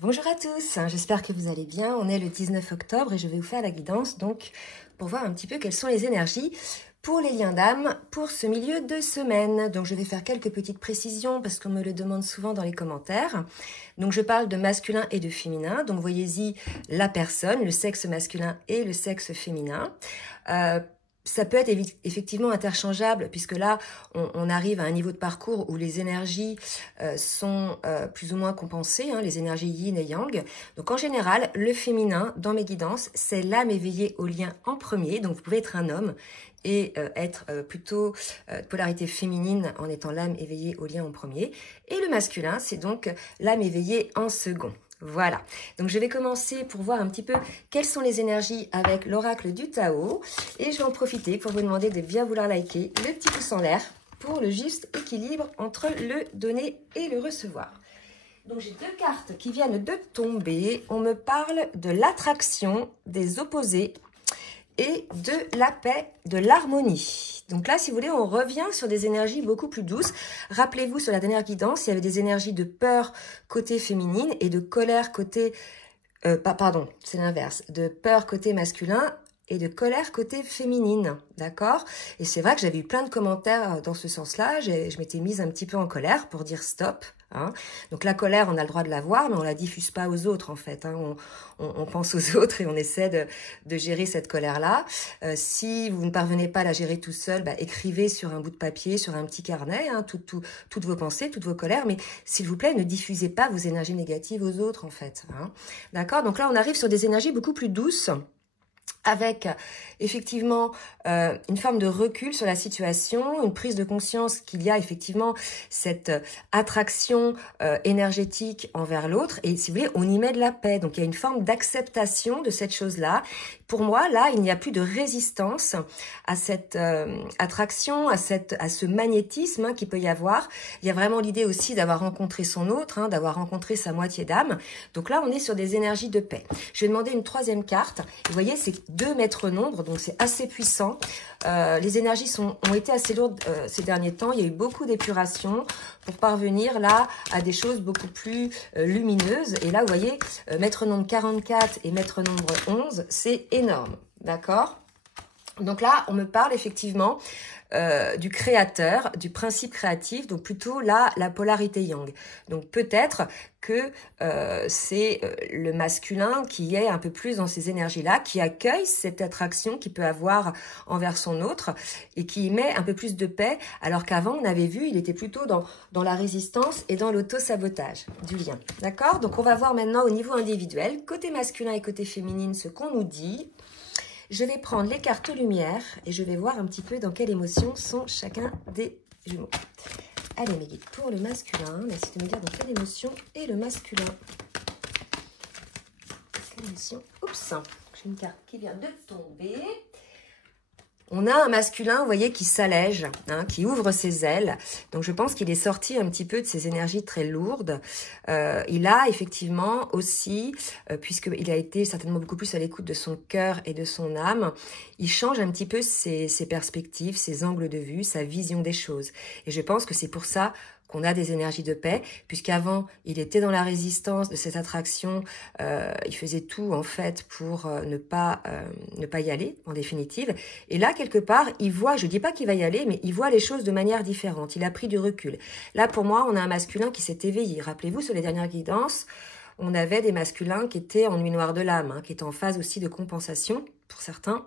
Bonjour à tous, j'espère que vous allez bien. On est le 19 octobre et je vais vous faire la guidance donc pour voir un petit peu quelles sont les énergies pour les liens d'âme pour ce milieu de semaine. Donc je vais faire quelques petites précisions parce qu'on me le demande souvent dans les commentaires. Donc je parle de masculin et de féminin. Donc voyez-y la personne, le sexe masculin et le sexe féminin. Ça peut être effectivement interchangeable puisque là, on arrive à un niveau de parcours où les énergies sont plus ou moins compensées, hein, les énergies yin et yang. Donc en général, le féminin, dans mes guidances, c'est l'âme éveillée au lien en premier. Donc vous pouvez être un homme et être plutôt de polarité féminine en étant l'âme éveillée au lien en premier. Et le masculin, c'est donc l'âme éveillée en second. Voilà, donc je vais commencer pour voir un petit peu quelles sont les énergies avec l'oracle du Tao et je vais en profiter pour vous demander de bien vouloir liker le petit pouce en l'air pour le juste équilibre entre le donner et le recevoir. Donc j'ai deux cartes qui viennent de tomber, on me parle de l'attraction, des opposés et de la paix, de l'harmonie. Donc là, si vous voulez, on revient sur des énergies beaucoup plus douces. Rappelez-vous, sur la dernière guidance, il y avait des énergies de peur côté féminine et de colère côté... pardon, c'est l'inverse. De peur côté masculin et de colère côté féminine, d'accord? Et c'est vrai que j'avais eu plein de commentaires dans ce sens-là. Je m'étais mise un petit peu en colère pour dire stop. Hein. Donc la colère, on a le droit de l'avoir, mais on la diffuse pas aux autres en fait. Hein. On pense aux autres et on essaie de gérer cette colère-là. Si vous ne parvenez pas à la gérer tout seul, bah, écrivez sur un bout de papier, sur un petit carnet, hein, toutes vos pensées, toutes vos colères, mais s'il vous plaît, ne diffusez pas vos énergies négatives aux autres en fait. Hein. D'accord? Donc là, on arrive sur des énergies beaucoup plus douces, avec effectivement une forme de recul sur la situation, une prise de conscience qu'il y a effectivement cette attraction énergétique envers l'autre et si vous voulez, on y met de la paix. Donc il y a une forme d'acceptation de cette chose-là. Pour moi, là, il n'y a plus de résistance à cette attraction, à ce magnétisme hein, qu'il peut y avoir. Il y a vraiment l'idée aussi d'avoir rencontré son autre, hein, d'avoir rencontré sa moitié d'âme. Donc là, on est sur des énergies de paix. Je vais demander une troisième carte. Vous voyez, c'est 2 maîtres nombres, donc c'est assez puissant. Les énergies ont été assez lourdes ces derniers temps. Il y a eu beaucoup d'épuration pour parvenir là à des choses beaucoup plus lumineuses. Et là, vous voyez, maître nombre 44 et maître nombre 11, c'est énorme, d'accord? Donc là, on me parle effectivement du créateur, du principe créatif, donc plutôt là, la polarité yang. Donc peut-être que c'est le masculin qui est un peu plus dans ces énergies-là, qui accueille cette attraction qu'il peut avoir envers son autre et qui y met un peu plus de paix, alors qu'avant, on avait vu, il était plutôt dans la résistance et dans l'auto-sabotage du lien. D'accord? Donc on va voir maintenant au niveau individuel, côté masculin et côté féminine, ce qu'on nous dit. Je vais prendre les cartes lumière et je vais voir un petit peu dans quelles émotions sont chacun des jumeaux. Allez mes guides, pour le masculin, merci de me dire dans quelle émotion est le masculin. Quelle émotion? Oups, j'ai une carte qui vient de tomber. On a un masculin, vous voyez, qui s'allège, hein, qui ouvre ses ailes. Donc, je pense qu'il est sorti un petit peu de ces énergies très lourdes. Il a effectivement aussi, puisqu'il a été certainement beaucoup plus à l'écoute de son cœur et de son âme, il change un petit peu ses perspectives, ses angles de vue, sa vision des choses. Et je pense que c'est pour ça qu'on a des énergies de paix, puisqu'avant, il était dans la résistance de cette attraction, il faisait tout, en fait, pour ne pas y aller, en définitive. Et là, quelque part, il voit, je dis pas qu'il va y aller, mais il voit les choses de manière différente. Il a pris du recul. Là, pour moi, on a un masculin qui s'est éveillé. Rappelez-vous, sur les dernières guidances, on avait des masculins qui étaient en nuit noire de l'âme, hein, qui étaient en phase aussi de compensation, pour certains.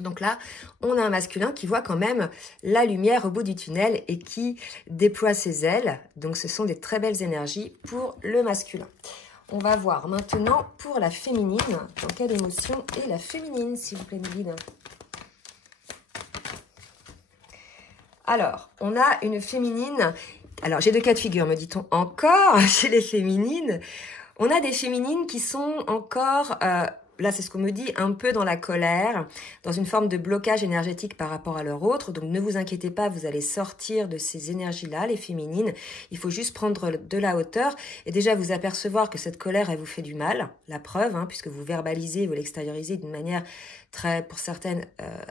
Donc là, on a un masculin qui voit quand même la lumière au bout du tunnel et qui déploie ses ailes. Donc, ce sont des très belles énergies pour le masculin. On va voir maintenant pour la féminine. Dans quelle émotion est la féminine, s'il vous plaît, mes guides? Alors, on a une féminine. Alors, j'ai 2 cas de figure, me dit-on encore chez les féminines. On a des féminines qui sont encore... là, c'est ce qu'on me dit, un peu dans la colère, dans une forme de blocage énergétique par rapport à leur autre. Donc, ne vous inquiétez pas, vous allez sortir de ces énergies-là, les féminines. Il faut juste prendre de la hauteur et déjà vous apercevoir que cette colère, elle vous fait du mal. La preuve, hein, puisque vous verbalisez, vous l'extériorisez d'une manière très, pour certaines,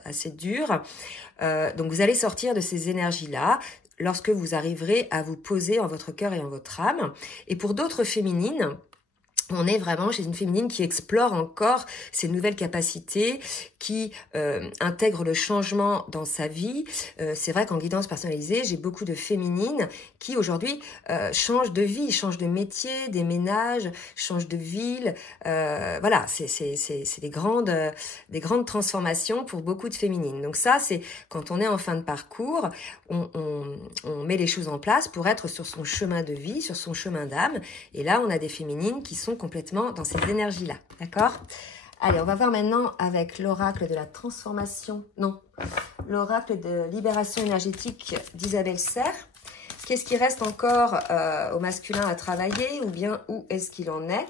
assez dure. Donc, vous allez sortir de ces énergies-là lorsque vous arriverez à vous poser en votre cœur et en votre âme. Et pour d'autres féminines, on est vraiment chez une féminine qui explore encore ses nouvelles capacités, qui intègre le changement dans sa vie. C'est vrai qu'en guidance personnalisée, j'ai beaucoup de féminines qui aujourd'hui changent de vie, changent de métier, déménagent, changent de ville. Voilà, c'est des grandes transformations pour beaucoup de féminines. Donc ça, c'est quand on est en fin de parcours, on met les choses en place pour être sur son chemin de vie, sur son chemin d'âme. Et là, on a des féminines qui sont complètement dans ces énergies-là, d'accord? Allez, on va voir maintenant avec l'oracle de la transformation, non, l'oracle de libération énergétique d'Isabelle Serre. Qu'est-ce qui reste encore au masculin à travailler, ou bien où est-ce qu'il en est?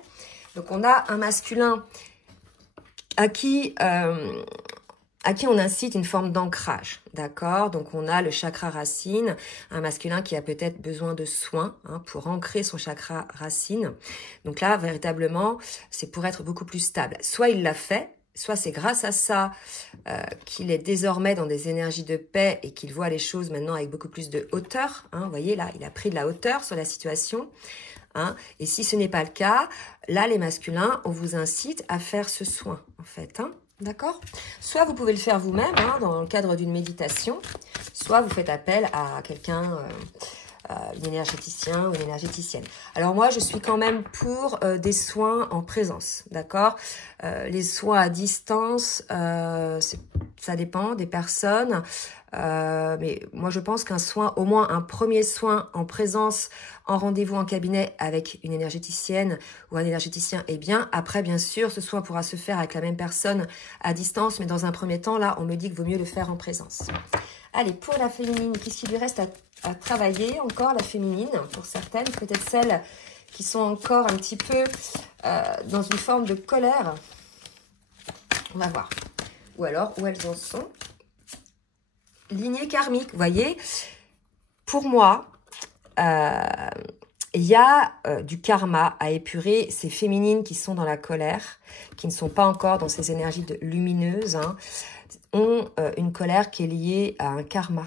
Donc, on a un masculin à qui on incite une forme d'ancrage, d'accord? Donc, on a le chakra racine, un masculin qui a peut-être besoin de soins pour ancrer son chakra racine. Donc là, véritablement, c'est pour être beaucoup plus stable. Soit il l'a fait, soit c'est grâce à ça qu'il est désormais dans des énergies de paix et qu'il voit les choses maintenant avec beaucoup plus de hauteur. Vous voyez, là, il a pris de la hauteur sur la situation. Et si ce n'est pas le cas, là, les masculins, on vous incite à faire ce soin, en fait, D'accord? Soit vous pouvez le faire vous-même dans le cadre d'une méditation, soit vous faites appel à quelqu'un, une énergéticien ou une énergéticienne. Alors moi, je suis quand même pour des soins en présence, d'accord? Les soins à distance, ça dépend des personnes. Mais moi, je pense qu'un soin, au moins un premier soin en présence, en rendez-vous en cabinet avec une énergéticienne ou un énergéticien est bien. Après, bien sûr, ce soin pourra se faire avec la même personne à distance, mais dans un premier temps, là, on me dit qu'il vaut mieux le faire en présence. Allez, pour la féminine, qu'est-ce qu'il lui reste à travailler encore, la féminine, pour certaines, peut-être celles qui sont encore un petit peu dans une forme de colère. On va voir. Ou alors, où elles en sont. Lignée karmique, vous voyez, pour moi, il y a du karma à épurer. Ces féminines qui sont dans la colère, qui ne sont pas encore dans ces énergies lumineuses, ont une colère qui est liée à un karma.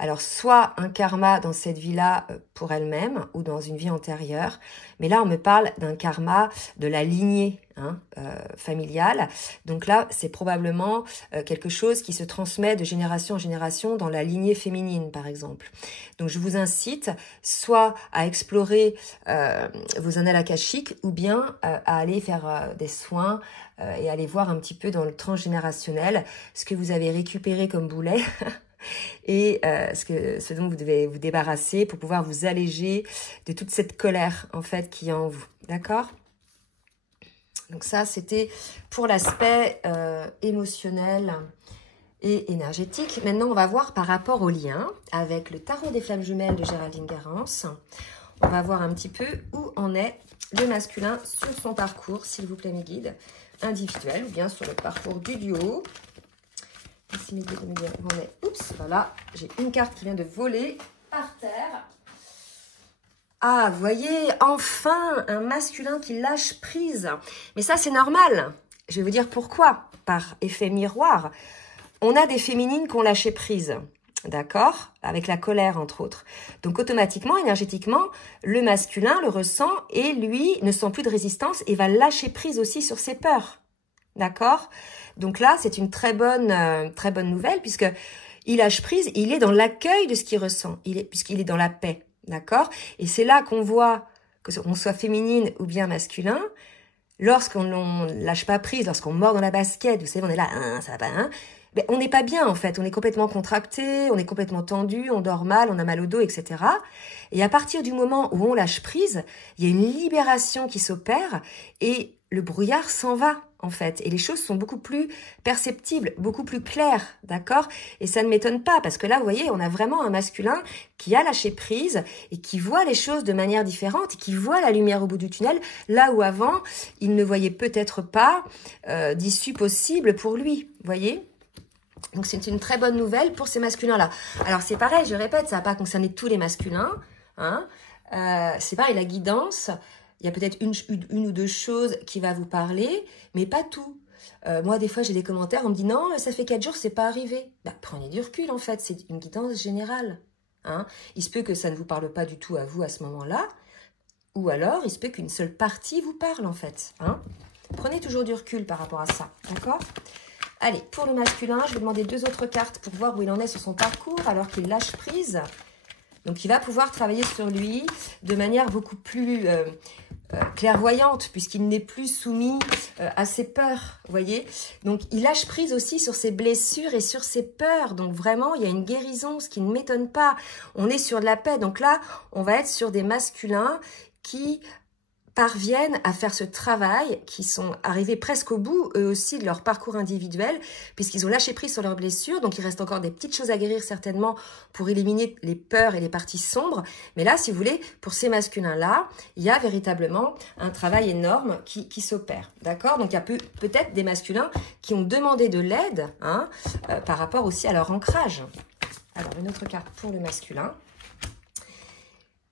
Alors, soit un karma dans cette vie-là pour elle-même ou dans une vie antérieure, mais là, on me parle d'un karma de la lignée familiale. Donc là, c'est probablement quelque chose qui se transmet de génération en génération dans la lignée féminine, par exemple. Donc, je vous incite soit à explorer vos annales akashiques ou bien à aller faire des soins et aller voir un petit peu dans le transgénérationnel ce que vous avez récupéré comme boulet et ce dont vous devez vous débarrasser pour pouvoir vous alléger de toute cette colère en fait qui est en vous, d'accord? Donc ça, c'était pour l'aspect émotionnel et énergétique. Maintenant, on va voir par rapport au lien avec le tarot des flammes jumelles de Géraldine Garance. On va voir un petit peu où en est le masculin sur son parcours, s'il vous plaît mes guides, individuel ou bien sur le parcours du duo. Ici, mes guides me dire où on est. Oups, voilà, j'ai une carte qui vient de voler par terre. Ah, vous voyez, enfin, un masculin qui lâche prise. Mais ça, c'est normal. Je vais vous dire pourquoi. Par effet miroir, on a des féminines qui ont lâché prise. D'accord? Avec la colère, entre autres. Donc, automatiquement, énergétiquement, le masculin le ressent et lui ne sent plus de résistance et va lâcher prise aussi sur ses peurs. D'accord? Donc là, c'est une très bonne nouvelle puisque il lâche prise, il est dans l'accueil de ce qu'il ressent, puisqu'il est dans la paix. D'accord? Et c'est là qu'on voit, qu'on soit féminine ou bien masculin, lorsqu'on ne lâche pas prise, lorsqu'on mord dans la basket, vous savez, on est là, ça va pas, ben, on n'est pas bien en fait, on est complètement contracté, on est complètement tendu, on dort mal, on a mal au dos, etc. Et à partir du moment où on lâche prise, il y a une libération qui s'opère et le brouillard s'en va en fait. Et les choses sont beaucoup plus perceptibles, beaucoup plus claires, d'accord? Et ça ne m'étonne pas parce que là, vous voyez, on a vraiment un masculin qui a lâché prise et qui voit les choses de manière différente, et qui voit la lumière au bout du tunnel, là où avant, il ne voyait peut-être pas d'issue possible pour lui, vous voyez? Donc, c'est une très bonne nouvelle pour ces masculins-là. Alors, c'est pareil, je répète, ça va pas concerner tous les masculins. C'est pareil, la guidance, il y a peut-être une ou deux choses qui va vous parler, mais pas tout. Moi, des fois, j'ai des commentaires, on me dit « Non, ça fait 4 jours, c'est pas arrivé. » Prenez du recul, en fait, c'est une guidance générale. Il se peut que ça ne vous parle pas du tout à vous à ce moment-là. Ou alors, il se peut qu'une seule partie vous parle, en fait. Hein. Prenez toujours du recul par rapport à ça, d'accord? Allez, pour le masculin, je vais demander 2 autres cartes pour voir où il en est sur son parcours, alors qu'il lâche prise. Donc, il va pouvoir travailler sur lui de manière beaucoup plus clairvoyante, puisqu'il n'est plus soumis à ses peurs, vous voyez. Donc, il lâche prise aussi sur ses blessures et sur ses peurs. Donc, vraiment, il y a une guérison, ce qui ne m'étonne pas. On est sur de la paix. Donc là, on va être sur des masculins qui parviennent à faire ce travail, qui sont arrivés presque au bout, eux aussi, de leur parcours individuel, puisqu'ils ont lâché prise sur leurs blessures. Donc, il reste encore des petites choses à guérir, certainement, pour éliminer les peurs et les parties sombres. Mais là, si vous voulez, pour ces masculins-là, il y a véritablement un travail énorme qui s'opère. D'accord? Donc, il y a peut-être des masculins qui ont demandé de l'aide, hein, par rapport aussi à leur ancrage. Alors, une autre carte pour le masculin.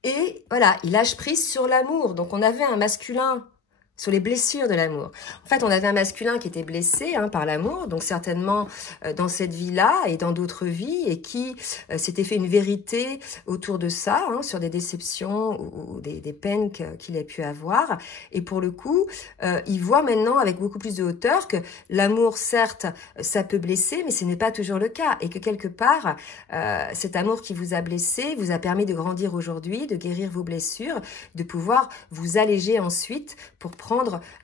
Et voilà, il lâche prise sur l'amour. Donc, on avait un masculin sur les blessures de l'amour. En fait, on avait un masculin qui était blessé par l'amour, donc certainement dans cette vie-là et dans d'autres vies, et qui s'était fait une vérité autour de ça, sur des déceptions ou des peines qu'il a pu avoir. Et pour le coup, il voit maintenant avec beaucoup plus de hauteur que l'amour, certes, ça peut blesser, mais ce n'est pas toujours le cas. Et que quelque part, cet amour qui vous a blessé vous a permis de grandir aujourd'hui, de guérir vos blessures, de pouvoir vous alléger ensuite pour prendre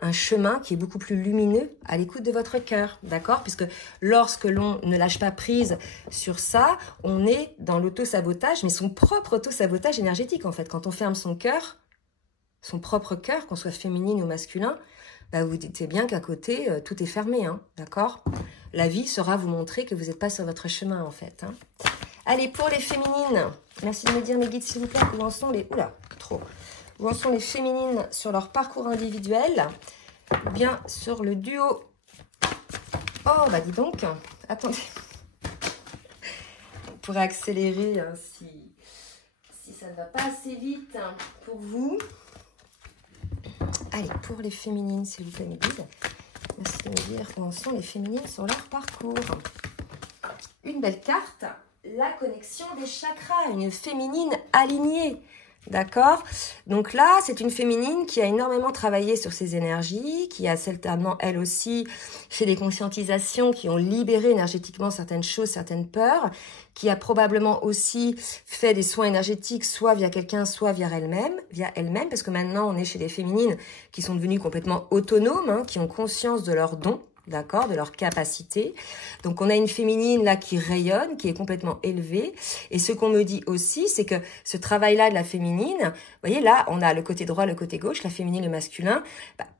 un chemin qui est beaucoup plus lumineux à l'écoute de votre cœur, d'accord? Puisque lorsque l'on ne lâche pas prise sur ça, on est dans l'auto-sabotage, mais son propre auto-sabotage énergétique, en fait. Quand on ferme son cœur, son propre cœur, qu'on soit féminine ou masculin, bah vous dites bien qu'à côté, tout est fermé, d'accord? La vie saura vous montrer que vous n'êtes pas sur votre chemin, en fait. Allez, pour les féminines, merci de me dire, mes guides, s'il vous plaît, où en sont les... Oula, trop... Où en sont les féminines sur leur parcours individuel ou bien sur le duo? Oh, bah dis donc, attendez. On pourrait accélérer si ça ne va pas assez vite pour vous. Allez, pour les féminines, s'il vous plaît, mes guides. Merci de me dire où en sont les féminines sur leur parcours. Une belle carte, la connexion des chakras, une féminine alignée. D'accord? Donc là, c'est une féminine qui a énormément travaillé sur ses énergies, qui a certainement, elle aussi, fait des conscientisations qui ont libéré énergétiquement certaines choses, certaines peurs, qui a probablement aussi fait des soins énergétiques, soit via quelqu'un, soit via elle-même, parce que maintenant, on est chez des féminines qui sont devenues complètement autonomes, qui ont conscience de leurs dons. D'accord, de leur capacité. Donc, on a une féminine là qui rayonne, qui est complètement élevée. Et ce qu'on me dit aussi, c'est que ce travail-là de la féminine, vous voyez, là, on a le côté droit, le côté gauche, la féminine, le masculin,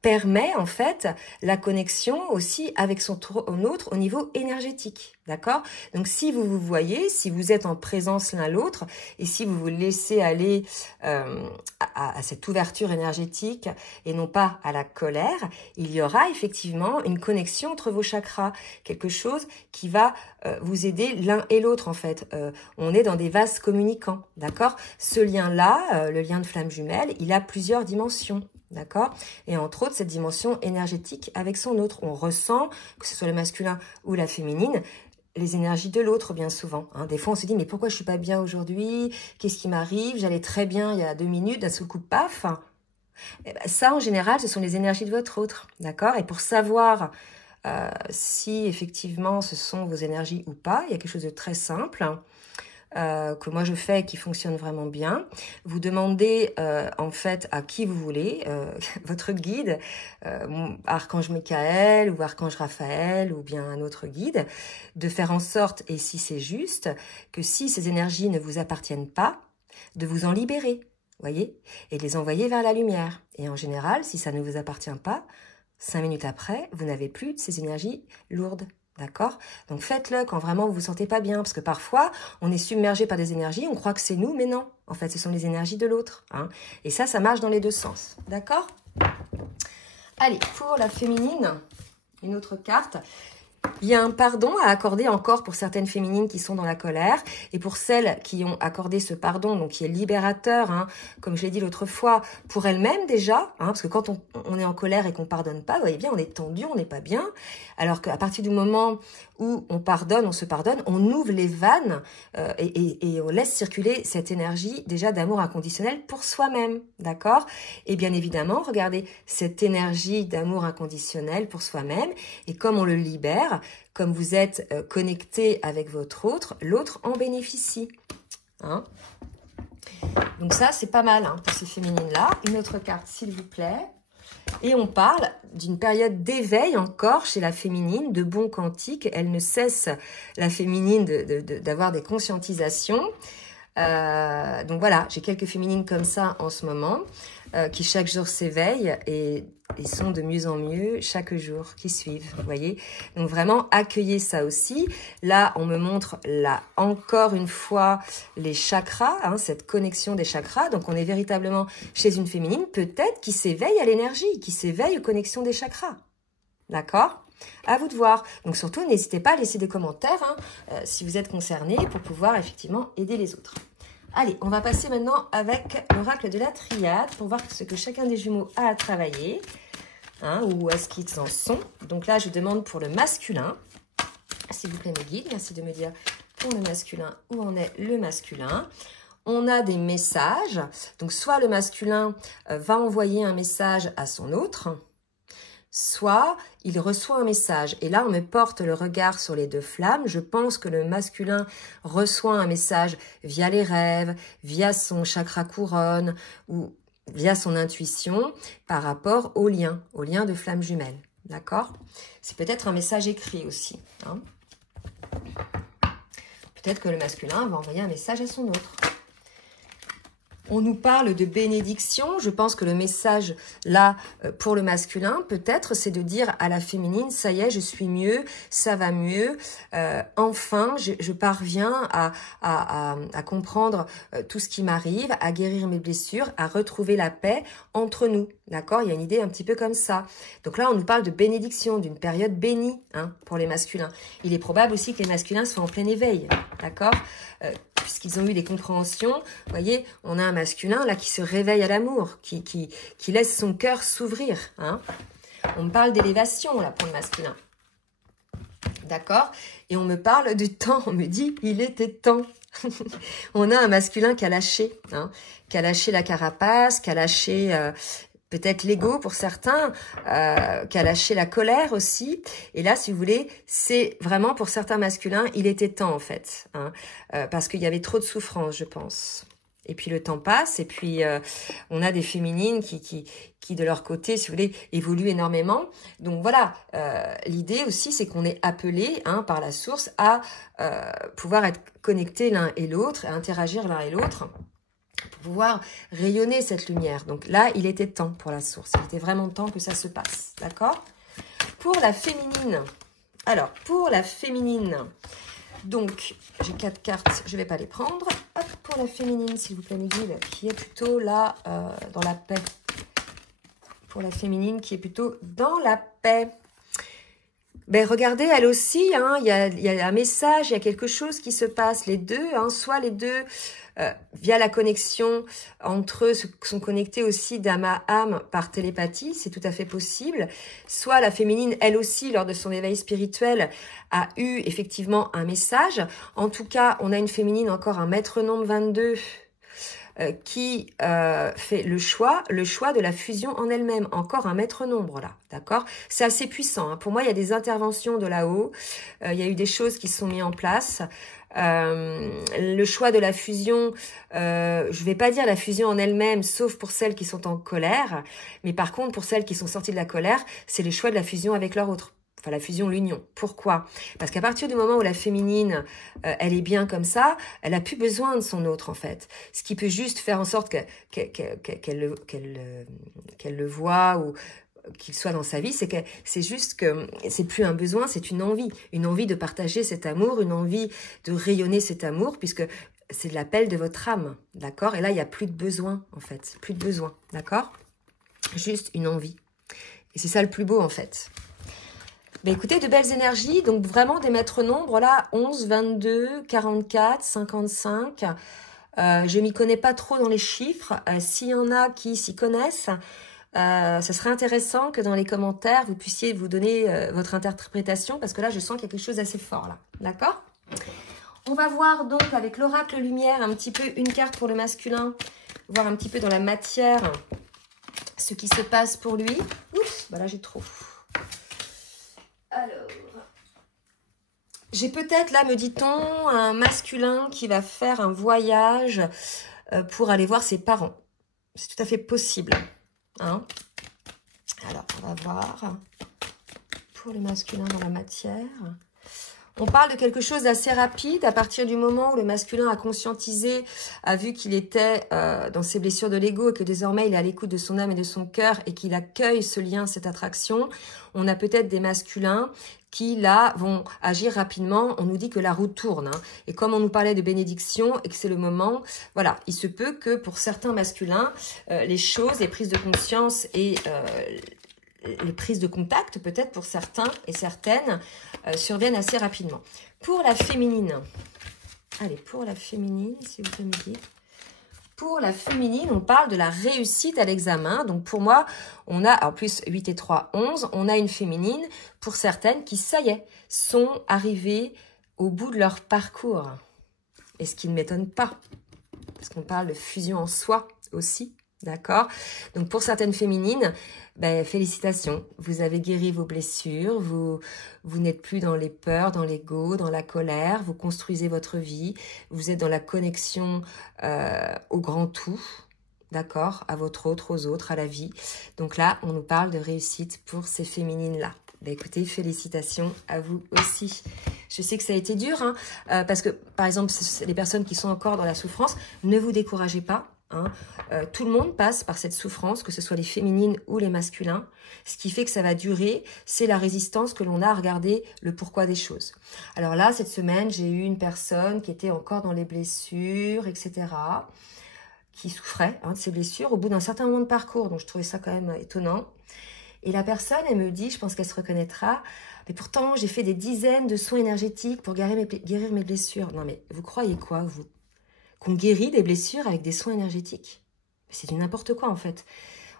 permet en fait la connexion aussi avec son autre au niveau énergétique. D'accord? Donc, si vous vous voyez, si vous êtes en présence l'un l'autre, et si vous vous laissez aller à cette ouverture énergétique et non pas à la colère, il y aura effectivement une connexion entre vos chakras, quelque chose qui va vous aider l'un et l'autre en fait. On est dans des vases communicants, d'accord? Ce lien-là, le lien de flamme jumelle, il a plusieurs dimensions. D'accord? Et entre autres, cette dimension énergétique avec son autre. On ressent, que ce soit le masculin ou la féminine, les énergies de l'autre bien souvent. Des fois, on se dit, mais pourquoi je suis pas bien aujourd'hui? Qu'est-ce qui m'arrive? J'allais très bien il y a 2 minutes, d'un seul coup, paf. Ça, en général, ce sont les énergies de votre autre. D'accord? Et pour savoir si effectivement ce sont vos énergies ou pas, il y a quelque chose de très simple. Que moi je fais et qui fonctionne vraiment bien. Vous demandez en fait à qui vous voulez, votre guide, Archange Michael ou Archange Raphaël ou bien un autre guide, de faire en sorte, et si c'est juste, que si ces énergies ne vous appartiennent pas, de vous en libérer, voyez, et de les envoyer vers la lumière. Et en général, si ça ne vous appartient pas, 5 minutes après, vous n'avez plus de ces énergies lourdes. D'accord? Donc faites-le quand vraiment vous vous sentez pas bien, parce que parfois on est submergé par des énergies, on croit que c'est nous, mais non. En fait, ce sont les énergies de l'autre. Et ça marche dans les deux sens. D'accord? Allez, pour la féminine, une autre carte. Il y a un pardon à accorder encore pour certaines féminines qui sont dans la colère et pour celles qui ont accordé ce pardon, donc qui est libérateur, hein, comme je l'ai dit l'autre fois, pour elles-mêmes déjà, hein, parce que quand on est en colère et qu'on pardonne pas, vous voyez bien, on est tendu, on n'est pas bien, alors qu'à partir du moment où on pardonne, on se pardonne, on ouvre les vannes et on laisse circuler cette énergie déjà d'amour inconditionnel pour soi-même, d'accord? Et bien évidemment, regardez, cette énergie d'amour inconditionnel pour soi-même, et comme on le libère, comme vous êtes connecté avec votre autre, l'autre en bénéficie. Hein? Donc ça, c'est pas mal hein, pour ces féminines-là. Une autre carte, s'il vous plaît. Et on parle d'une période d'éveil encore chez la féminine, de bons quantiques. Elle ne cesse, la féminine, d'avoir des conscientisations. Donc voilà, j'ai quelques féminines comme ça en ce moment, qui chaque jour s'éveillent et sont de mieux en mieux chaque jour qui suivent, vous voyez. Donc vraiment, accueillez ça aussi. Là, on me montre, là, encore une fois, les chakras, hein, cette connexion des chakras. Donc on est véritablement chez une féminine, peut-être, qui s'éveille à l'énergie, qui s'éveille aux connexions des chakras. D'accord ? À vous de voir. Donc surtout, n'hésitez pas à laisser des commentaires hein, si vous êtes concernés pour pouvoir effectivement aider les autres. Allez, on va passer maintenant avec l'oracle de la triade pour voir ce que chacun des jumeaux a à travailler. Hein, où est-ce qu'ils en sont. Donc là, je demande pour le masculin. S'il vous plaît, mes guides, merci de me dire pour le masculin où en est le masculin. On a des messages. Donc soit le masculin va envoyer un message à son autre, soit il reçoit un message. Et là, on me porte le regard sur les deux flammes. Je pense que le masculin reçoit un message via les rêves, via son chakra couronne ou via son intuition par rapport au lien de flamme jumelle. D'accord? C'est peut-être un message écrit aussi. Hein. Peut-être que le masculin va envoyer un message à son autre. On nous parle de bénédiction. Je pense que le message, là, pour le masculin, peut-être, c'est de dire à la féminine, ça y est, je suis mieux, ça va mieux. Enfin, je parviens à comprendre tout ce qui m'arrive, à guérir mes blessures, à retrouver la paix entre nous. D'accord? Il y a une idée un petit peu comme ça. Donc là, on nous parle de bénédiction, d'une période bénie hein, pour les masculins. Il est probable aussi que les masculins soient en plein éveil. D'accord? Puisqu'ils ont eu des compréhensions, vous voyez, on a un masculin là qui se réveille à l'amour, qui laisse son cœur s'ouvrir. Hein. On me parle d'élévation là pour le masculin. D'accord? Et on me parle du temps, on me dit, il était temps. On a un masculin qui a lâché, hein, qui a lâché la carapace, qui a lâché peut-être l'ego pour certains, qui a lâché la colère aussi. Et là, si vous voulez, c'est vraiment pour certains masculins, il était temps en fait. Hein, parce qu'il y avait trop de souffrance, je pense. Et puis le temps passe, et puis on a des féminines qui de leur côté, si vous voulez, évoluent énormément. Donc voilà, l'idée aussi, c'est qu'on est appelé hein, par la source à pouvoir être connectés l'un et l'autre, à interagir l'un et l'autre, pour pouvoir rayonner cette lumière. Donc là, il était temps pour la source. Il était vraiment temps que ça se passe. D'accord? Pour la féminine. Alors, pour la féminine, donc, j'ai 4 cartes, je ne vais pas les prendre. Hop, pour la féminine, s'il vous plaît, mes guides, qui est plutôt là, dans la paix. Pour la féminine, qui est plutôt dans la paix. Ben regardez, elle aussi, hein, il y a un message, il y a quelque chose qui se passe. Les deux, hein, soit les deux, via la connexion entre eux, sont connectés aussi d'âme à âme par télépathie, c'est tout à fait possible. Soit la féminine, elle aussi, lors de son éveil spirituel, a eu effectivement un message. En tout cas, on a une féminine, encore un maître nombre 22, qui fait le choix de la fusion en elle-même. Encore un maître nombre là, d'accord? C'est assez puissant. Hein. Pour moi, il y a des interventions de là-haut. Il y a eu des choses qui sont mises en place. Le choix de la fusion, je vais pas dire la fusion en elle-même, sauf pour celles qui sont en colère. Mais par contre, pour celles qui sont sorties de la colère, c'est le choix de la fusion avec leur autre. Enfin, la fusion, l'union. Pourquoi? Parce qu'à partir du moment où la féminine, elle est bien comme ça, elle a plus besoin de son autre, en fait. Ce qui peut juste faire en sorte qu'elle le voit ou qu'il soit dans sa vie, c'est juste que c'est plus un besoin, c'est une envie de partager cet amour, une envie de rayonner cet amour, puisque c'est l'appel de votre âme, d'accord? Et là, il n'y a plus de besoin, en fait. Plus de besoin, d'accord? Juste une envie. Et c'est ça le plus beau, en fait. Ben écoutez, de belles énergies, donc vraiment des maîtres nombres, là, 11, 22, 44, 55. Je m'y connais pas trop dans les chiffres. S'il y en a qui s'y connaissent, ce serait intéressant que dans les commentaires, vous puissiez vous donner votre interprétation, parce que là, je sens qu'il y a quelque chose d'assez fort, là. D'accord? On va voir donc avec l'oracle lumière un petit peu une carte pour le masculin, voir un petit peu dans la matière ce qui se passe pour lui. Oups, bah là j'ai trop. Alors, j'ai peut-être là, me dit-on, un masculin qui va faire un voyage pour aller voir ses parents. C'est tout à fait possible. Hein? Alors, on va voir pour le masculin dans la matière. On parle de quelque chose d'assez rapide à partir du moment où le masculin a conscientisé, a vu qu'il était dans ses blessures de l'ego et que désormais il est à l'écoute de son âme et de son cœur et qu'il accueille ce lien, cette attraction. On a peut-être des masculins qui là vont agir rapidement. On nous dit que la roue tourne. Hein. Et comme on nous parlait de bénédiction et que c'est le moment, voilà, il se peut que pour certains masculins, les choses, les prises de conscience et les prises de contact, peut-être pour certains et certaines, surviennent assez rapidement. Pour la féminine, allez, pour la féminine, si vous pouvez me dire. Pour la féminine, on parle de la réussite à l'examen. Donc pour moi, on a, en plus 8 et 3, 11, on a une féminine pour certaines qui, ça y est, sont arrivées au bout de leur parcours. Et ce qui ne m'étonne pas, parce qu'on parle de fusion en soi aussi. D'accord? Donc, pour certaines féminines, ben, félicitations. Vous avez guéri vos blessures. Vous n'êtes plus dans les peurs, dans l'ego, dans la colère. Vous construisez votre vie. Vous êtes dans la connexion au grand tout. D'accord? À votre autre, aux autres, à la vie. Donc là, on nous parle de réussite pour ces féminines-là. Ben, écoutez, félicitations à vous aussi. Je sais que ça a été dur, hein, parce que, par exemple, les personnes qui sont encore dans la souffrance, ne vous découragez pas. Hein. Tout le monde passe par cette souffrance, que ce soit les féminines ou les masculins. Ce qui fait que ça va durer, c'est la résistance que l'on a à regarder le pourquoi des choses. Alors là, cette semaine, j'ai eu une personne qui était encore dans les blessures, etc., qui souffrait de ces blessures au bout d'un certain moment de parcours. Donc, je trouvais ça quand même étonnant. Et la personne, elle me dit, je pense qu'elle se reconnaîtra, mais pourtant, j'ai fait des dizaines de soins énergétiques pour guérir mes blessures. Non, mais vous croyez quoi, vous? Qu'on guérit des blessures avec des soins énergétiques? C'est du n'importe quoi, en fait.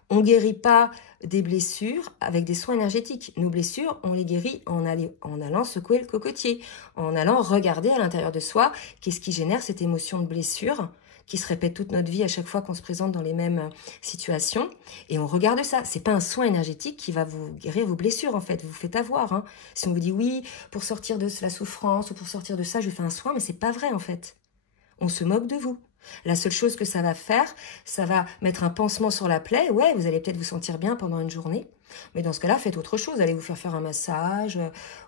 On ne guérit pas des blessures avec des soins énergétiques. Nos blessures, on les guérit en allant secouer le cocotier, en allant regarder à l'intérieur de soi qu'est-ce qui génère cette émotion de blessure qui se répète toute notre vie à chaque fois qu'on se présente dans les mêmes situations. Et on regarde ça. C'est pas un soin énergétique qui va vous guérir vos blessures, en fait. Vous vous faites avoir. Hein. Si on vous dit, oui, pour sortir de la souffrance ou pour sortir de ça, je fais un soin, mais c'est pas vrai, en fait. On se moque de vous. La seule chose que ça va faire, ça va mettre un pansement sur la plaie. Ouais, vous allez peut-être vous sentir bien pendant une journée. Mais dans ce cas-là, faites autre chose. Allez vous faire un massage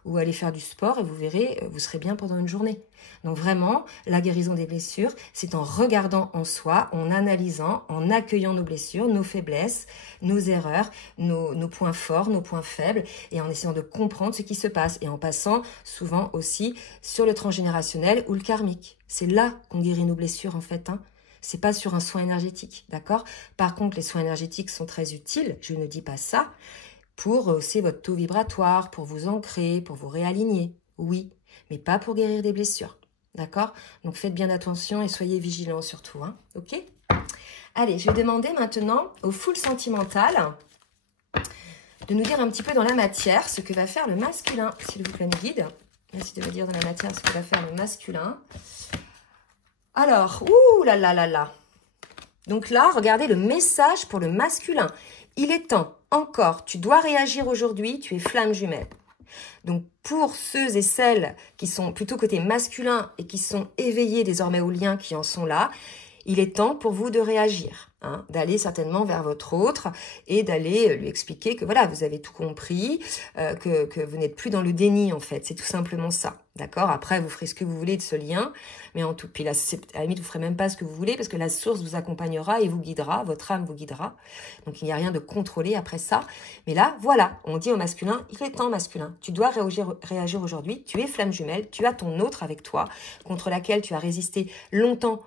ou allez faire du sport et vous verrez, vous serez bien pendant une journée. Donc vraiment, la guérison des blessures, c'est en regardant en soi, en analysant, en accueillant nos blessures, nos faiblesses, nos erreurs, nos points forts, nos points faibles et en essayant de comprendre ce qui se passe et en passant souvent aussi sur le transgénérationnel ou le karmique. C'est là qu'on guérit nos blessures en fait, hein. C'est pas sur un soin énergétique, d'accord? Par contre, les soins énergétiques sont très utiles, je ne dis pas ça, pour hausser votre taux vibratoire, pour vous ancrer, pour vous réaligner, oui, mais pas pour guérir des blessures, d'accord? Donc faites bien attention et soyez vigilants surtout, hein, ok? Allez, je vais demander maintenant au full sentimental de nous dire un petit peu dans la matière ce que va faire le masculin, s'il vous plaît, me guide. Merci de me dire dans la matière ce que va faire le masculin. Alors, ouh là là là là. Donc là, regardez le message pour le masculin. Il est temps, encore, tu dois réagir aujourd'hui, tu es flamme jumelle. Donc pour ceux et celles qui sont plutôt côté masculin et qui sont éveillés désormais aux liens qui en sont là, il est temps pour vous de réagir, hein, d'aller certainement vers votre autre et d'aller lui expliquer que voilà, vous avez tout compris, que vous n'êtes plus dans le déni en fait, c'est tout simplement ça. D'accord? Après, vous ferez ce que vous voulez de ce lien, mais en tout, puis là, à la limite, vous ferez même pas ce que vous voulez parce que la source vous accompagnera et vous guidera, votre âme vous guidera. Donc, il n'y a rien de contrôlé après ça. Mais là, voilà, on dit au masculin, il est temps masculin, tu dois réagir aujourd'hui, tu es flamme jumelle, tu as ton autre avec toi, contre laquelle tu as résisté longtemps,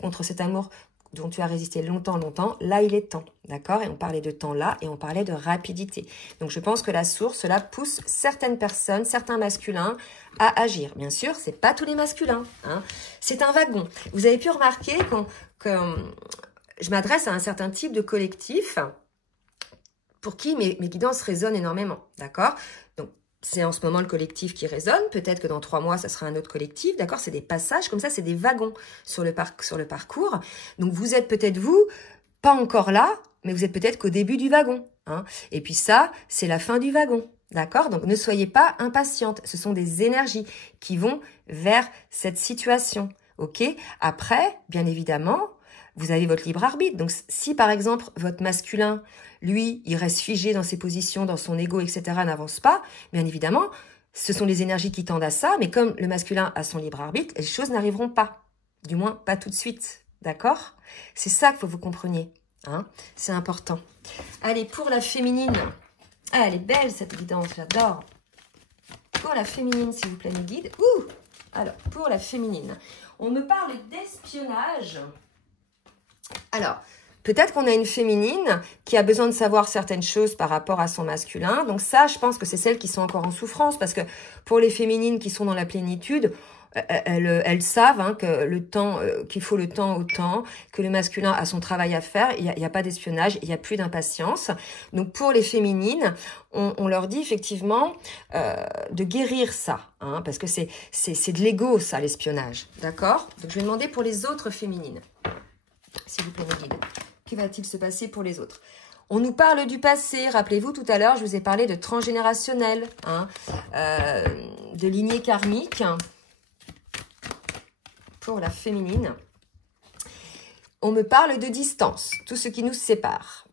contre cet amour dont tu as résisté longtemps, là, il est temps, d'accord? Et on parlait de temps là, et on parlait de rapidité. Donc, je pense que la source, là, pousse certaines personnes, certains masculins à agir. Bien sûr, c'est pas tous les masculins, hein. C'est un wagon. Vous avez pu remarquer que je m'adresse à un certain type de collectif pour qui mes guidances résonnent énormément, d'accord? Donc, c'est en ce moment le collectif qui résonne. Peut-être que dans 3 mois, ça sera un autre collectif, d'accord? C'est des passages comme ça, c'est des wagons sur le parcours. Donc, vous êtes peut-être, vous, pas encore là, mais vous êtes peut-être qu'au début du wagon, hein? Et puis ça, c'est la fin du wagon, d'accord? Donc, ne soyez pas impatiente. Ce sont des énergies qui vont vers cette situation, ok? Après, bien évidemment, vous avez votre libre arbitre. Donc, si par exemple, votre masculin, lui, il reste figé dans ses positions, dans son ego, etc., n'avance pas, bien évidemment, ce sont les énergies qui tendent à ça, mais comme le masculin a son libre arbitre, les choses n'arriveront pas. Du moins, pas tout de suite. D'accord? C'est ça qu'il faut que vous compreniez. Hein? C'est important. Allez, pour la féminine. Ah, elle est belle, cette guidance, j'adore. Pour la féminine, s'il vous plaît, mes guides. Ouh! Alors, pour la féminine, on me parle d'espionnage. Alors, peut-être qu'on a une féminine qui a besoin de savoir certaines choses par rapport à son masculin. Donc ça, je pense que c'est celles qui sont encore en souffrance. Parce que pour les féminines qui sont dans la plénitude, elles savent hein, que le temps, qu'il faut le temps au temps, que le masculin a son travail à faire. Il n'y a pas d'espionnage, il n'y a plus d'impatience. Donc pour les féminines, on leur dit effectivement de guérir ça. Hein, parce que c'est de l'ego, ça, l'espionnage. D'accord? Donc je vais demander pour les autres féminines. S'il vous plaît, mes guides. Que va-t-il se passer pour les autres? On nous parle du passé. Rappelez-vous, tout à l'heure, je vous ai parlé de transgénérationnel, hein, de lignée karmique pour la féminine. On me parle de distance, tout ce qui nous sépare.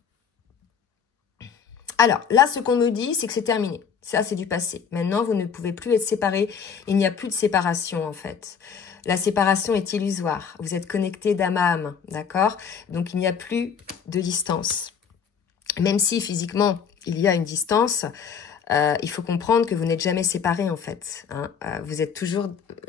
Alors, là, ce qu'on me dit, c'est que c'est terminé. Ça, c'est du passé. Maintenant, vous ne pouvez plus être séparés. Il n'y a plus de séparation, en fait. La séparation est illusoire. Vous êtes connectés d'âme à âme, d'accord? Donc, il n'y a plus de distance. Même si, physiquement, il y a une distance, il faut comprendre que vous n'êtes jamais séparés, en fait. Hein. Vous êtes toujours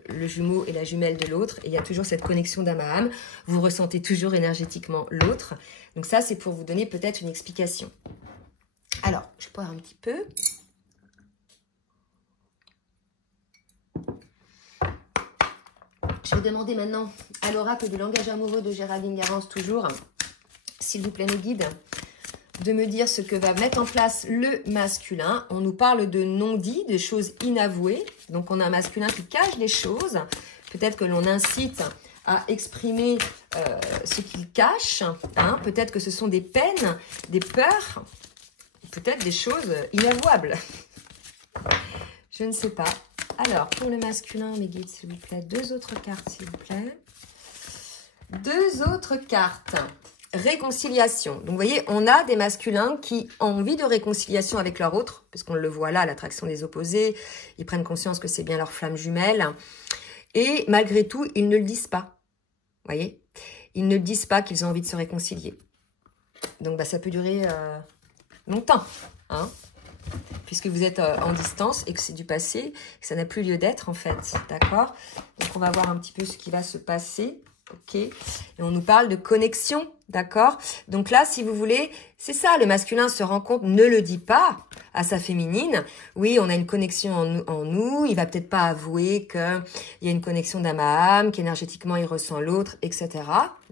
le jumeau et la jumelle de l'autre. Et il y a toujours cette connexion d'âme à âme. Vous ressentez toujours énergétiquement l'autre. Donc ça, c'est pour vous donner peut-être une explication. Alors, je vais boire un petit peu. Je vais demander maintenant à l'oracle du langage amoureux de Géraldine Garance, toujours, s'il vous plaît, mes guides, de me dire ce que va mettre en place le masculin. On nous parle de non-dit, de choses inavouées. Donc, on a un masculin qui cache des choses. Peut-être que l'on incite à exprimer ce qu'il cache. Hein. Peut-être que ce sont des peines, des peurs, peut-être des choses inavouables. Je ne sais pas. Alors, pour le masculin, mes guides, s'il vous plaît, 2 autres cartes, s'il vous plaît. 2 autres cartes. Réconciliation. Donc, vous voyez, on a des masculins qui ont envie de réconciliation avec leur autre, parce qu'on le voit là, l'attraction des opposés. Ils prennent conscience que c'est bien leur flamme jumelle. Et malgré tout, ils ne le disent pas. Vous voyez? Ils ne disent pas qu'ils ont envie de se réconcilier. Donc, bah, ça peut durer longtemps, hein, puisque vous êtes en distance et que c'est du passé, que ça n'a plus lieu d'être en fait, d'accord? Donc on va voir un petit peu ce qui va se passer, ok? Et on nous parle de connexion, d'accord? Donc là, si vous voulez, c'est ça, le masculin se rend compte, ne le dit pas à sa féminine. Oui, on a une connexion en nous, il va peut-être pas avouer qu'il y a une connexion d'âme à âme, qu'énergétiquement il ressent l'autre, etc.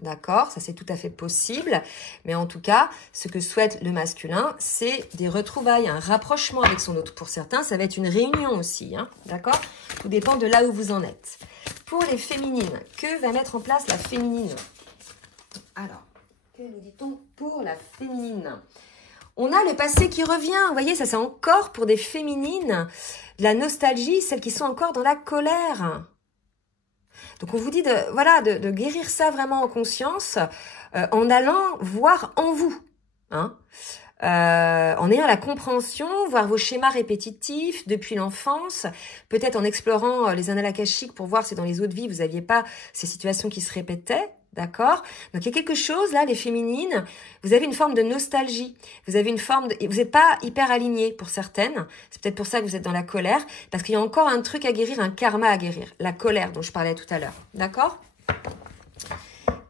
D'accord? Ça, c'est tout à fait possible. Mais en tout cas, ce que souhaite le masculin, c'est des retrouvailles, un rapprochement avec son autre. Pour certains, ça va être une réunion aussi, hein? D'accord? Tout dépend de là où vous en êtes. Pour les féminines, que va mettre en place la féminine? Alors, que nous dit-on pour la féminine? On a le passé qui revient. Vous voyez, ça c'est encore pour des féminines. De la nostalgie, celles qui sont encore dans la colère. Donc on vous dit de guérir ça vraiment en conscience, en allant voir en vous. Hein, en ayant la compréhension, voir vos schémas répétitifs depuis l'enfance, peut-être en explorant les annales akashiques pour voir si dans les autres vies, vous n'aviez pas ces situations qui se répétaient. D'accord? Donc, il y a quelque chose, là, les féminines, vous avez une forme de nostalgie. Vous avez une forme de... Vous n'êtes pas hyper alignées pour certaines. C'est peut-être pour ça que vous êtes dans la colère. Parce qu'il y a encore un truc à guérir, un karma à guérir. La colère dont je parlais tout à l'heure. D'accord?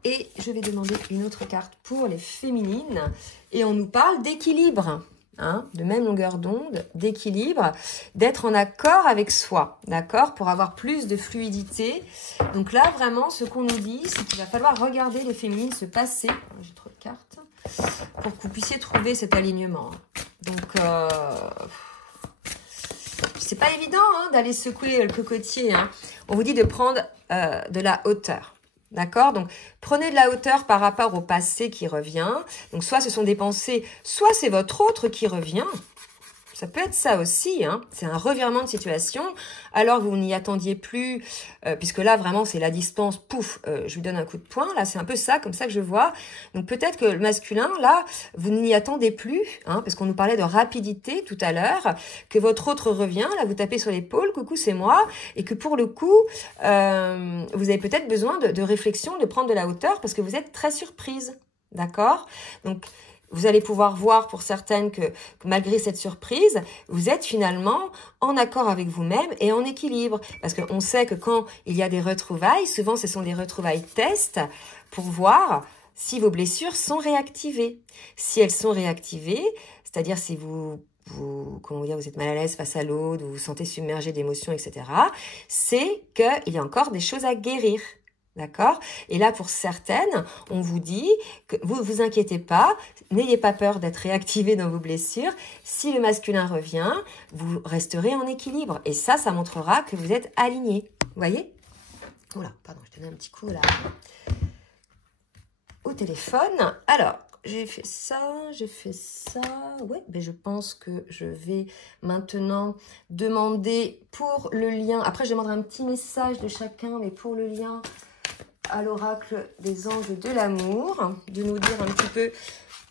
Et je vais demander une autre carte pour les féminines. Et on nous parle d'équilibre, hein, de même longueur d'onde, d'équilibre, d'être en accord avec soi, d'accord, pour avoir plus de fluidité. Donc là, vraiment, ce qu'on nous dit, c'est qu'il va falloir regarder les féminines se passer. J'ai trop de cartes. Pour que vous puissiez trouver cet alignement. Donc, c'est pas évident hein, d'aller secouer le cocotier. Hein. On vous dit de prendre de la hauteur. D'accord? Donc, prenez de la hauteur par rapport au passé qui revient. Donc, soit ce sont des pensées, soit c'est votre autre qui revient. Ça peut être ça aussi, hein. C'est un revirement de situation. Alors, vous n'y attendiez plus, puisque là, vraiment, c'est la distance, pouf, je lui donne un coup de poing. Là, c'est un peu ça, comme ça que je vois. Donc, peut-être que le masculin, là, vous n'y attendez plus, hein, parce qu'on nous parlait de rapidité tout à l'heure, que votre autre revient, là, vous tapez sur l'épaule, coucou, c'est moi, et que pour le coup, vous avez peut-être besoin de réflexion, de prendre de la hauteur, parce que vous êtes très surprise, d'accord? Donc, vous allez pouvoir voir pour certaines que malgré cette surprise, vous êtes finalement en accord avec vous-même et en équilibre. Parce qu'on sait que quand il y a des retrouvailles, souvent ce sont des retrouvailles tests pour voir si vos blessures sont réactivées. Si elles sont réactivées, c'est-à-dire si comment dire, vous êtes mal à l'aise face à l'autre, vous vous sentez submergé d'émotions, etc., c'est qu'il y a encore des choses à guérir. D'accord? Et là, pour certaines, on vous dit que vous inquiétez pas, n'ayez pas peur d'être réactivé dans vos blessures. Si le masculin revient, vous resterez en équilibre. Et ça montrera que vous êtes aligné. Vous voyez? Oula, pardon, je donnais un petit coup là au téléphone. Alors, j'ai fait ça. Ouais, ben je pense que je vais maintenant demander pour le lien. Après, je demanderai un petit message de chacun, mais pour le lien à l'oracle des anges de l'amour, de nous dire un petit peu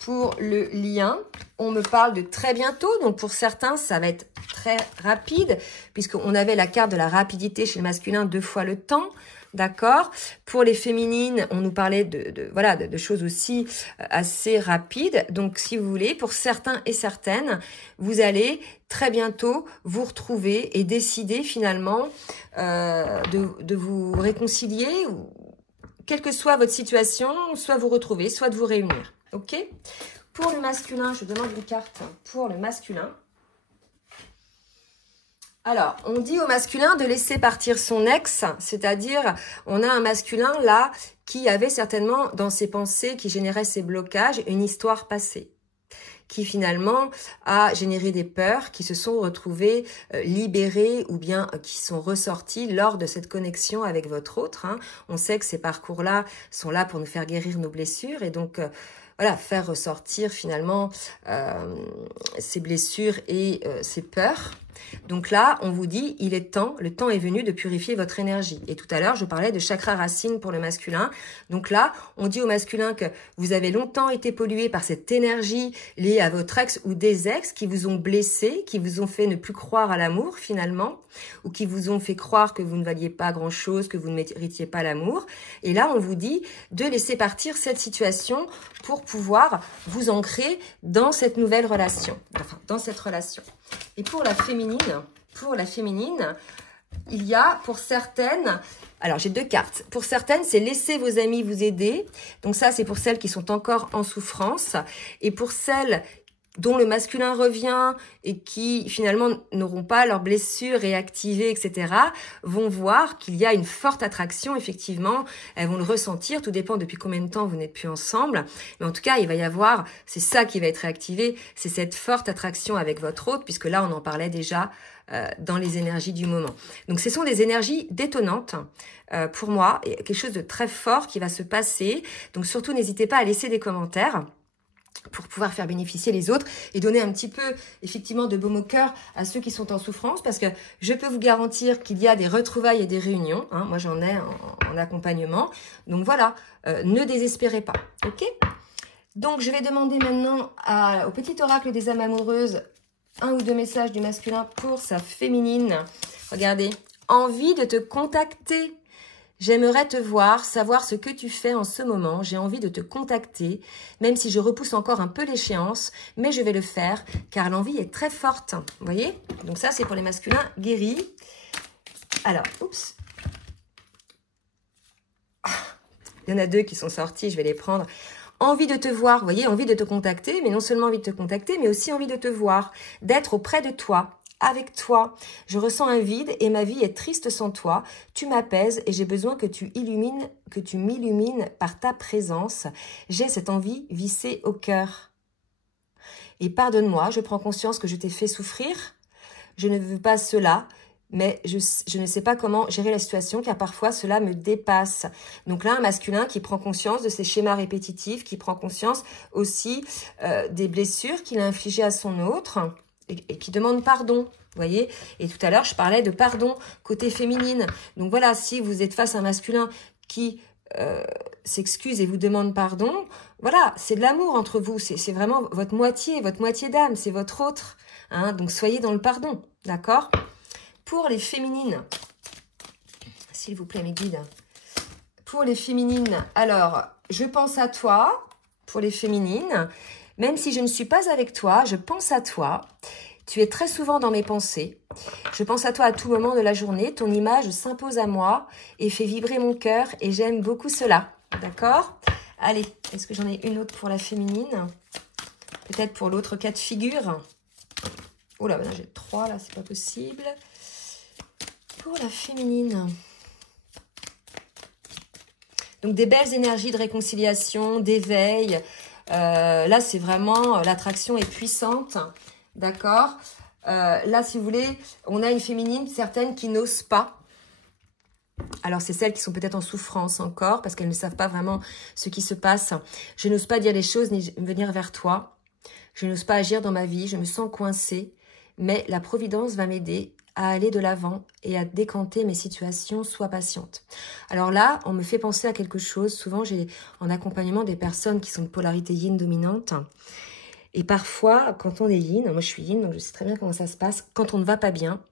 pour le lien. On me parle de très bientôt, donc pour certains, ça va être très rapide, puisqu'on avait la carte de la rapidité chez le masculin 2 fois le temps, d'accord? Pour les féminines, on nous parlait de choses aussi assez rapides. Donc, si vous voulez, pour certains et certaines, vous allez très bientôt vous retrouver et décider finalement de vous réconcilier, quelle que soit votre situation, soit vous retrouver, soit de vous réunir. Ok? Pour le masculin, je demande une carte pour le masculin. Alors, on dit au masculin de laisser partir son ex, c'est-à-dire, on a un masculin là qui avait certainement dans ses pensées, qui générait ses blocages, une histoire passée, qui finalement a généré des peurs qui se sont retrouvées libérées ou bien qui sont ressorties lors de cette connexion avec votre autre. Hein. On sait que ces parcours-là sont là pour nous faire guérir nos blessures et donc voilà, faire ressortir finalement ces blessures et ces peurs. Donc là, on vous dit, il est temps, le temps est venu de purifier votre énergie. Et tout à l'heure, je parlais de chakra racine pour le masculin. Donc là, on dit au masculin que vous avez longtemps été pollué par cette énergie liée à votre ex ou des ex qui vous ont blessé, qui vous ont fait ne plus croire à l'amour finalement, ou qui vous ont fait croire que vous ne valiez pas grand-chose, que vous ne méritiez pas l'amour. Et là, on vous dit de laisser partir cette situation pour pouvoir vous ancrer dans cette nouvelle relation, enfin dans cette relation. Et pour la féminine, il y a pour certaines, alors j'ai 2 cartes. Pour certaines, c'est laisser vos amis vous aider. Donc ça, c'est pour celles qui sont encore en souffrance. Et pour celles dont le masculin revient et qui finalement n'auront pas leurs blessures réactivées, etc., vont voir qu'il y a une forte attraction, effectivement, elles vont le ressentir, tout dépend depuis combien de temps vous n'êtes plus ensemble, mais en tout cas, il va y avoir, c'est ça qui va être réactivé, c'est cette forte attraction avec votre autre, puisque là, on en parlait déjà dans les énergies du moment. Donc, ce sont des énergies détonnantes pour moi, et quelque chose de très fort qui va se passer, donc surtout, n'hésitez pas à laisser des commentaires pour pouvoir faire bénéficier les autres et donner un petit peu, effectivement, de baume au cœur à ceux qui sont en souffrance, parce que je peux vous garantir qu'il y a des retrouvailles et des réunions, hein, moi j'en ai en accompagnement, donc voilà, ne désespérez pas, ok? Donc je vais demander maintenant au petit oracle des âmes amoureuses 1 ou 2 messages du masculin pour sa féminine. Regardez, envie de te contacter. J'aimerais te voir, savoir ce que tu fais en ce moment. J'ai envie de te contacter, même si je repousse encore un peu l'échéance, mais je vais le faire, car l'envie est très forte. Vous voyez? Donc ça, c'est pour les masculins guéris. Alors, oups. Il y en a 2 qui sont sortis, je vais les prendre. Envie de te voir, vous voyez, envie de te contacter, mais non seulement envie de te contacter, mais aussi envie de te voir, d'être auprès de toi, avec toi. Je ressens un vide et ma vie est triste sans toi. Tu m'apaises et j'ai besoin que tu m'illumines par ta présence. J'ai cette envie vissée au cœur. Et pardonne-moi, je prends conscience que je t'ai fait souffrir. Je ne veux pas cela. Mais je ne sais pas comment gérer la situation car parfois cela me dépasse. Donc là, un masculin qui prend conscience de ses schémas répétitifs, qui prend conscience aussi des blessures qu'il a infligées à son autre et qui demande pardon. Vous voyez? Et tout à l'heure, je parlais de pardon côté féminine. Donc voilà, si vous êtes face à un masculin qui s'excuse et vous demande pardon, voilà, c'est de l'amour entre vous. C'est vraiment votre moitié d'âme, c'est votre autre. Hein, donc soyez dans le pardon, d'accord? Pour les féminines, s'il vous plaît mes guides, pour les féminines, alors, je pense à toi, pour les féminines, même si je ne suis pas avec toi, je pense à toi, tu es très souvent dans mes pensées, je pense à toi à tout moment de la journée, ton image s'impose à moi et fait vibrer mon cœur et j'aime beaucoup cela, d'accord? Allez, est-ce que j'en ai une autre pour la féminine? Peut-être pour l'autre cas de figure. Oh là, j'ai 3 là, c'est pas possible. Pour la féminine. Donc, des belles énergies de réconciliation, d'éveil. Là, c'est vraiment, l'attraction est puissante. D'accord? Là, si vous voulez, on a une féminine, certaines qui n'osent pas. Alors, c'est celles qui sont peut-être en souffrance encore, parce qu'elles ne savent pas vraiment ce qui se passe. Je n'ose pas dire les choses, ni venir vers toi. Je n'ose pas agir dans ma vie, je me sens coincée. Mais la Providence va m'aider à aller de l'avant et à décanter mes situations, sois patiente. Alors là, on me fait penser à quelque chose. Souvent, j'ai en accompagnement des personnes qui sont de polarité yin dominante. Et parfois, quand on est yin, moi je suis yin, donc je sais très bien comment ça se passe. Quand on ne va pas bien,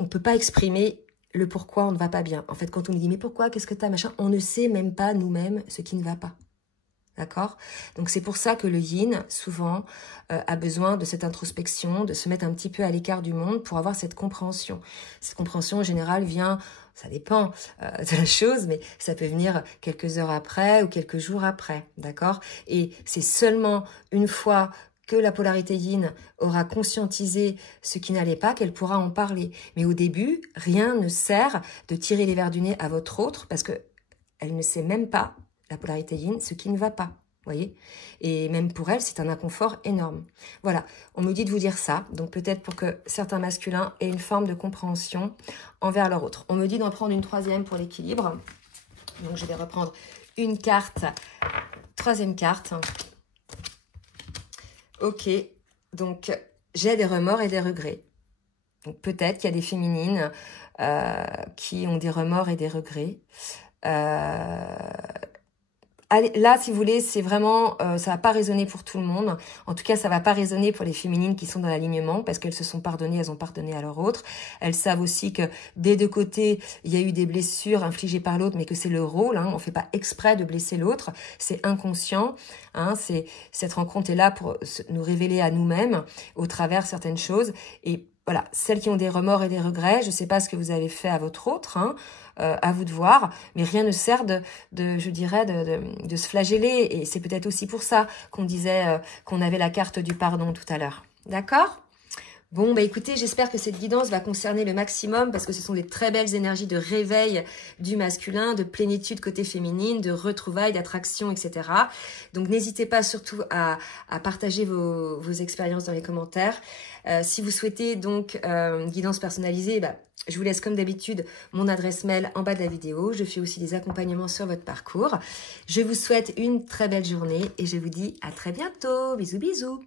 on ne peut pas exprimer le pourquoi on ne va pas bien. En fait, quand on nous dit, mais pourquoi, qu'est-ce que t'as, machin, on ne sait même pas nous-mêmes ce qui ne va pas. D'accord? Donc, c'est pour ça que le yin, souvent, a besoin de cette introspection, de se mettre un petit peu à l'écart du monde pour avoir cette compréhension. Cette compréhension, en général, vient, ça dépend de la chose, mais ça peut venir quelques heures après ou quelques jours après. D'accord? Et c'est seulement une fois que la polarité yin aura conscientisé ce qui n'allait pas, qu'elle pourra en parler. Mais au début, rien ne sert de tirer les verres du nez à votre autre parce que elle ne sait même pas, la polarité yin, ce qui ne va pas, voyez. Et même pour elle, c'est un inconfort énorme. Voilà, on me dit de vous dire ça, donc peut-être pour que certains masculins aient une forme de compréhension envers leur autre. On me dit d'en prendre une 3e pour l'équilibre. Donc je vais reprendre une carte, 3e carte. Ok, donc j'ai des remords et des regrets. Donc peut-être qu'il y a des féminines qui ont des remords et des regrets. Allez, là, si vous voulez, c'est vraiment, ça va pas résonner pour tout le monde. En tout cas, ça va pas résonner pour les féminines qui sont dans l'alignement parce qu'elles se sont pardonnées, elles ont pardonné à leur autre. Elles savent aussi que des deux côtés, il y a eu des blessures infligées par l'autre, mais que c'est le rôle. Hein, on fait pas exprès de blesser l'autre, c'est inconscient. Hein, cette rencontre est là pour nous révéler à nous-mêmes au travers certaines choses. Et voilà, celles qui ont des remords et des regrets, je sais pas ce que vous avez fait à votre autre. Hein, à vous de voir, mais rien ne sert de se flageller, et c'est peut-être aussi pour ça qu'on disait qu'on avait la carte du pardon tout à l'heure. D'accord ? Bon, bah écoutez, j'espère que cette guidance va concerner le maximum parce que ce sont des très belles énergies de réveil du masculin, de plénitude côté féminine, de retrouvailles, d'attraction, etc. Donc, n'hésitez pas surtout à partager vos expériences dans les commentaires. Si vous souhaitez donc une guidance personnalisée, bah, je vous laisse comme d'habitude mon adresse mail en bas de la vidéo. Je fais aussi des accompagnements sur votre parcours. Je vous souhaite une très belle journée et je vous dis à très bientôt. Bisous, bisous.